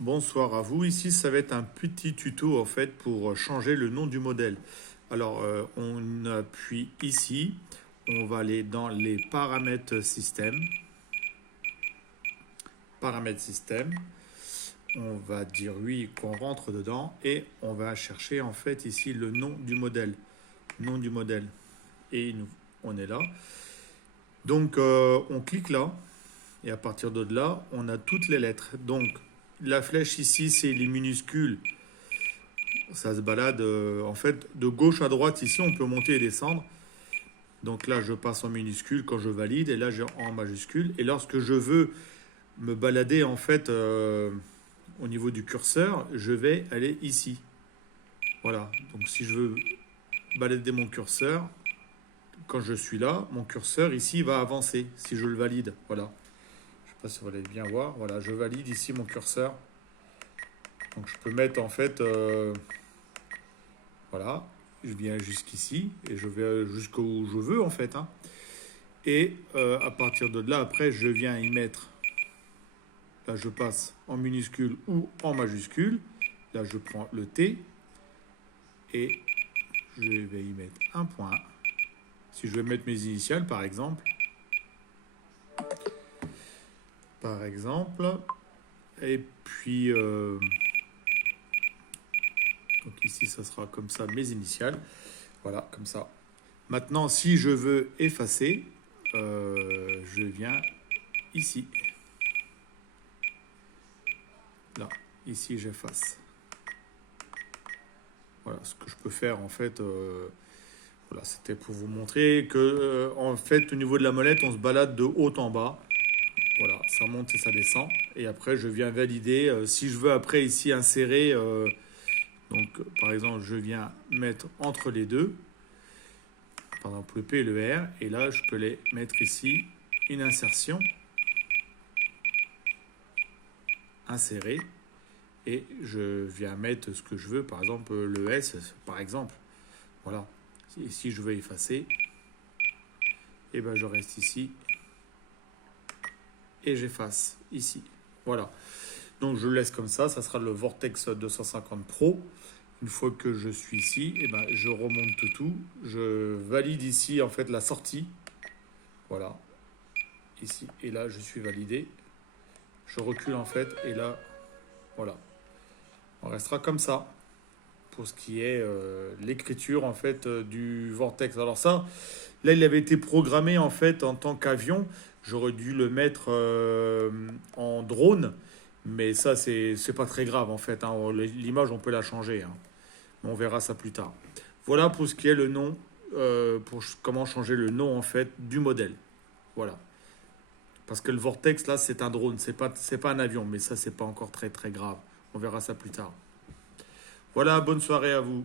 Bonsoir à vous. Ici, ça va être un petit tuto en fait pour changer le nom du modèle. Alors, on appuie ici. On va aller dans les paramètres système. Paramètres système. On va dire oui qu'on rentre dedans et on va chercher en fait ici le nom du modèle. Nom du modèle. Et on est là. Donc, on clique là. Et à partir de là, on a toutes les lettres. Donc, la flèche ici, c'est les minuscules. Ça se balade en fait de gauche à droite. Ici, on peut monter et descendre. Donc là, je passe en minuscule quand je valide. Et là, j'ai en majuscule. Et lorsque je veux me balader en fait au niveau du curseur, je vais aller ici. Voilà. Donc si je veux balader mon curseur, quand je suis là, mon curseur ici va avancer si je le valide. Voilà. Je ne sais pas si vous allez bien voir. Voilà, je valide ici mon curseur. Donc je peux mettre en fait, voilà, je viens jusqu'ici et je vais jusqu'où je veux en fait. Hein. Et à partir de là, après, je viens y mettre, là je passe en minuscule ou en majuscule. Là je prends le T et je vais y mettre un point. Si je veux mettre mes initiales par exemple, et puis donc ici ça sera comme ça mes initiales, voilà comme ça. Maintenant si je veux effacer, je viens ici, là, ici j'efface. Voilà ce que je peux faire en fait. Voilà, c'était pour vous montrer que en fait au niveau de la molette on se balade de haut en bas. Voilà, ça monte et ça descend. Et après, je viens valider. Si je veux après ici insérer, donc par exemple, je viens mettre entre les deux, par exemple le P et le R. Et là, je peux les mettre ici, une insertion, insérer. Et je viens mettre ce que je veux, par exemple le S, par exemple. Voilà. Et si je veux effacer, et ben je reste ici et j'efface ici. Voilà. Donc je le laisse comme ça sera le Vortex 250 Pro. Une fois que je suis ici, et ben, je remonte tout. Je valide ici en fait la sortie. Voilà. Ici. Et là, je suis validé. Je recule en fait. Et là, voilà. On restera comme ça. Pour ce qui est l'écriture en fait du Vortex. Alors ça, là, il avait été programmé en fait en tant qu'avion. J'aurais dû le mettre en drone. Mais ça, c'est pas très grave en fait. Hein. L'image, on peut la changer. Hein. On verra ça plus tard. Voilà pour ce qui est le nom, pour comment changer le nom en fait du modèle. Voilà. Parce que le Vortex là c'est un drone, c'est pas un avion, mais ça c'est pas encore très très grave. On verra ça plus tard. Voilà, bonne soirée à vous.